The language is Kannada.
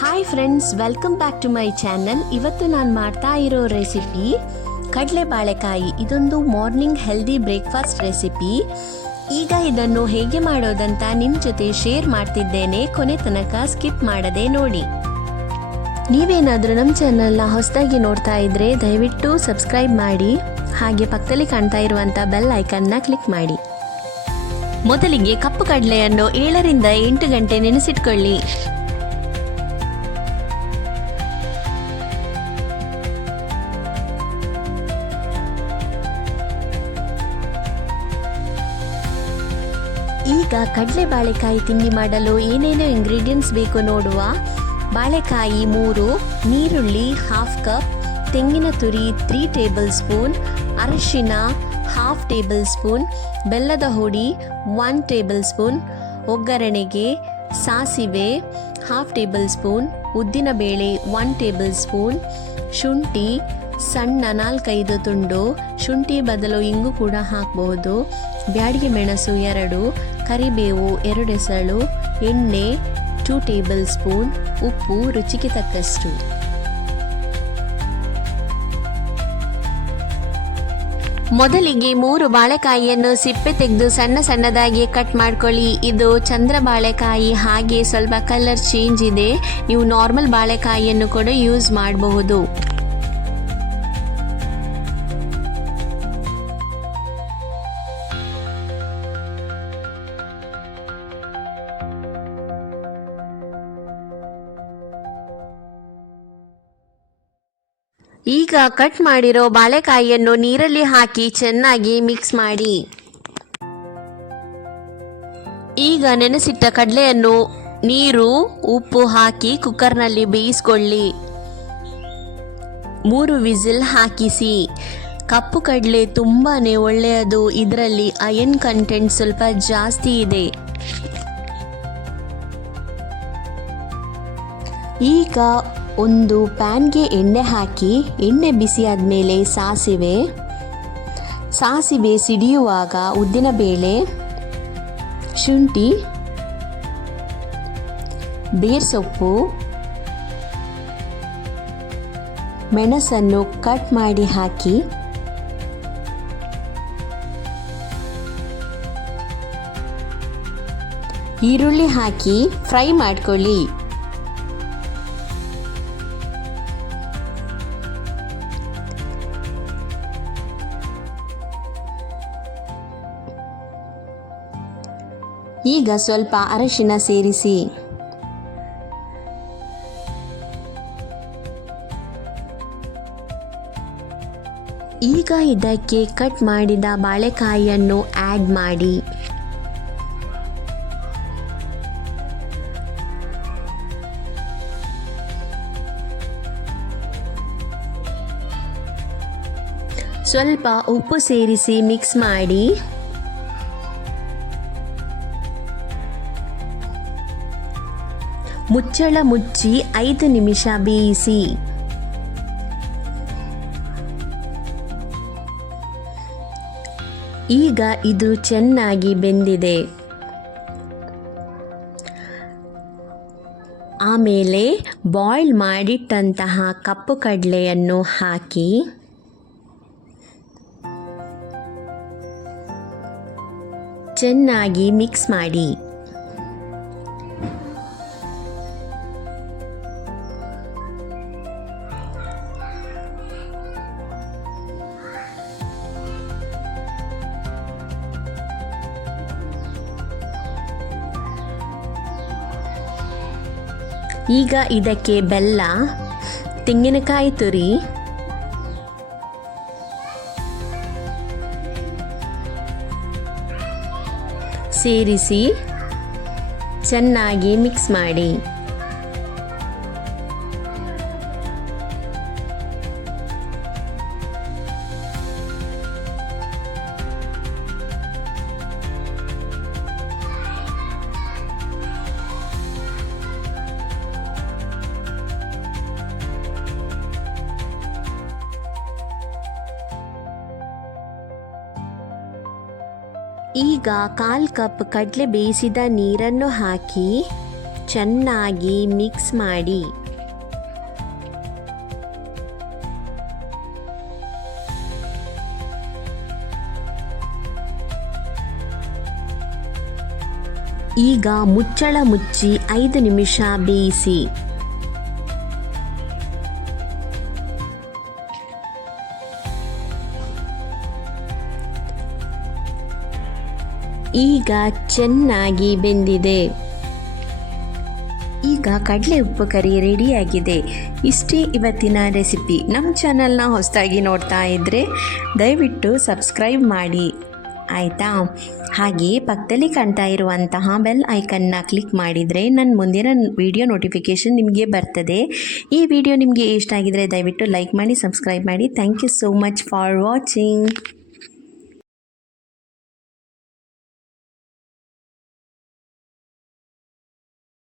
Hi friends, welcome back to my channel. ಇವತ್ತು ನಾನು ಮಾಡ್ತಾ ಇರೋ ರೆಸಿಪಿ ಕಡಲೆ ಬಾಳೆಕಾಯಿ. ಇದೊಂದು ಮಾರ್ನಿಂಗ್ ಹೆಲ್ದಿ ಬ್ರೇಕ್ಫಾಸ್ಟ್ ರೆಸಿಪಿ. ಈಗ ಇದನ್ನು ಹೇಗೆ ಮಾಡೋದಂತ ನಿಮ್ಮ ಜೊತೆ ಶೇರ್ ಮಾಡ್ತಿದ್ದೇನೆ. ಕೊನೆ ತನಕ ಸ್ಕಿಪ್ ಮಾಡದೆ ನೋಡಿ. ನೀವೇನಾದರೂ ನಮ್ಮ ಚಾನಲ್ನ ಹೊಸದಾಗಿ ನೋಡ್ತಾ ಇದ್ರೆ ದಯವಿಟ್ಟು ಸಬ್ಸ್ಕ್ರೈಬ್ ಮಾಡಿ, ಹಾಗೆ ಪಕ್ಕದಲ್ಲಿ ಕಾಣ್ತಾ ಇರುವಂಥ ಬೆಲ್ ಐಕನ್ನ ಕ್ಲಿಕ್ ಮಾಡಿ. ಮೊದಲಿಗೆ ಕಪ್ಪು ಕಡಲೆಯನ್ನು 7 ರಿಂದ 8 ಗಂಟೆ ನೆನೆಸಿಟ್ಕೊಳ್ಳಿ. ಈಗ ಕಡಲೆ ಬಾಳೆಕಾಯಿ ತಿಂಡಿ ಮಾಡಲು ಏನೇನು ಇಂಗ್ರೀಡಿಯೆಂಟ್ಸ್ ಬೇಕು ನೋಡುವ. ಬಾಳೆಕಾಯಿ 3, ನೀರುಳ್ಳಿ 1/2 ಕಪ್, ತೆಂಗಿನ ತುರಿ 3 ಟೇಬಲ್ ಸ್ಪೂನ್, ಅರಿಶಿನ 1/2 ಟೇಬಲ್ ಸ್ಪೂನ್, ಬೆಲ್ಲದ ಹುಡಿ 1 ಟೇಬಲ್ ಸ್ಪೂನ್, ಒಗ್ಗರಣೆಗೆ ಸಾಸಿವೆ 1/2 ಟೇಬಲ್ ಸ್ಪೂನ್, ಉದ್ದಿನಬೇಳೆ 1 ಟೇಬಲ್ ಸ್ಪೂನ್, ಶುಂಠಿ ಸಣ್ಣ 4-5 ತುಂಡು, ಶುಂಠಿ ಬದಲು ಇಂಗು ಕೂಡ ಹಾಕಬಹುದು, ಬ್ಯಾಡಿಗೆ ಮೆಣಸು 2, ಕರಿಬೇವು 2 ಎಸಳು, ಎಣ್ಣೆ 2 ಟೇಬಲ್ ಸ್ಪೂನ್, ಉಪ್ಪು ರುಚಿಗೆ ತಕ್ಕಷ್ಟು. ಮೊದಲಿಗೆ 3 ಬಾಳೆಕಾಯಿಯನ್ನು ಸಿಪ್ಪೆ ತೆಗೆದು ಸಣ್ಣದಾಗಿ ಕಟ್ ಮಾಡ್ಕೊಳ್ಳಿ. ಇದು ಚಂದ್ರ ಬಾಳೆಕಾಯಿ, ಹಾಗೆ ಸ್ವಲ್ಪ ಕಲರ್ ಚೇಂಜ್ ಇದೆ. ನೀವು ನಾರ್ಮಲ್ ಬಾಳೆಕಾಯಿಯನ್ನು ಕೂಡ ಯೂಸ್ ಮಾಡಬಹುದು. ಈಗ ಕಟ್ ಮಾಡಿರೋ ಬಾಳೆಕಾಯಿಯನ್ನು ನೀರಲ್ಲಿ ಹಾಕಿ ಚೆನ್ನಾಗಿ ಮಿಕ್ಸ್ ಮಾಡಿ. ಈಗ ನೆನೆಸಿಟ್ಟ ಕಡಲೆಯನ್ನು ನೀರು ಉಪ್ಪು ಹಾಕಿ ಕುಕ್ಕರ್ನಲ್ಲಿ ಬೇಯಿಸ್ಕೊಳ್ಳಿ. 3 ವಿಸಿಲ್ ಹಾಕಿಸಿ. ಕಪ್ಪು ಕಡಲೆ ತುಂಬಾ ಒಳ್ಳೆಯದು, ಇದರಲ್ಲಿ ಅಯನ್ ಕಂಟೆಂಟ್ ಸ್ವಲ್ಪ ಜಾಸ್ತಿ ಇದೆ. ಈಗ ಒಂದು ಪ್ಯಾನ್ಗೆ ಎಣ್ಣೆ ಹಾಕಿ, ಎಣ್ಣೆ ಬಿಸಿ ಆದಮೇಲೆ ಸಾಸಿವೆ ಸಿಡಿಯುವಾಗ ಉದ್ದಿನಬೇಳೆ, ಶುಂಠಿ, ಬೇರ್ಸೊಪ್ಪು, ಮೆಣಸನ್ನು ಕಟ್ ಮಾಡಿ ಹಾಕಿ, ಈರುಳ್ಳಿ ಹಾಕಿ ಫ್ರೈ ಮಾಡ್ಕೊಳ್ಳಿ. ಈಗ ಸ್ವಲ್ಪ ಅರಿಶಿನ ಸೇರಿಸಿ. ಈಗ ಇದಕ್ಕೆ ಕಟ್ ಮಾಡಿದ ಬಾಳೆಕಾಯಿಯನ್ನು ಆ್ಯಡ್ ಮಾಡಿ. ಸ್ವಲ್ಪ ಉಪ್ಪು ಸೇರಿಸಿ ಮಿಕ್ಸ್ ಮಾಡಿ. ಮುಚ್ಚಳ ಮುಚ್ಚಿ 5 ನಿಮಿಷ ಬೇಯಿಸಿ. ಈಗ ಇದು ಚೆನ್ನಾಗಿ ಬೆಂದಿದೆ. ಆಮೇಲೆ ಬಾಯ್ಲ್ ಮಾಡಿಟ್ಟಂತಹ ಕಪ್ಪು ಕಡಲೆಯನ್ನು ಹಾಕಿ ಚೆನ್ನಾಗಿ ಮಿಕ್ಸ್ ಮಾಡಿ. ಈಗ ಇದಕ್ಕೆ ಬೆಲ್ಲ, ತೆಂಗಿನಕಾಯಿ ತುರಿ, ಸೇರಿಸಿ ಚೆನ್ನಾಗಿ ಮಿಕ್ಸ್ ಮಾಡಿ. ಈಗ 1/4 ಕಪ್ ಕಡಲೆ ಬೇಯಿಸಿದ ನೀರನ್ನು ಹಾಕಿ ಚೆನ್ನಾಗಿ ಮಿಕ್ಸ್ ಮಾಡಿ. ಈಗ ಮುಚ್ಚಳ ಮುಚ್ಚಿ 5 ನಿಮಿಷ ಬೇಯಿಸಿ. ಈಗ ಚೆನ್ನಾಗಿ ಬೆಂದಿದೆ. ಈಗ ಕಡಲೆ ಉಪ್ಪು ಕರಿ ರೆಡಿಯಾಗಿದೆ. ಇಷ್ಟೇ ಇವತ್ತಿನ ರೆಸಿಪಿ. ನಮ್ಮ ಚಾನಲ್ನ ಹೊಸದಾಗಿ ನೋಡ್ತಾ ಇದ್ದರೆ ದಯವಿಟ್ಟು ಸಬ್ಸ್ಕ್ರೈಬ್ ಮಾಡಿ ಆಯಿತಾ. ಹಾಗೆ ಪಕ್ಕದಲ್ಲಿ ಕಾಣ್ತಾ ಇರುವಂತಹ ಬೆಲ್ ಐಕನ್ನ ಕ್ಲಿಕ್ ಮಾಡಿದರೆ ನನ್ನ ಮುಂದಿನ ವಿಡಿಯೋ ನೋಟಿಫಿಕೇಷನ್ ನಿಮಗೆ ಬರ್ತದೆ. ಈ ವಿಡಿಯೋ ನಿಮಗೆ ಇಷ್ಟ ಆಗಿದರೆ ದಯವಿಟ್ಟು ಲೈಕ್ ಮಾಡಿ, ಸಬ್ಸ್ಕ್ರೈಬ್ ಮಾಡಿ. Thank you so much for watching.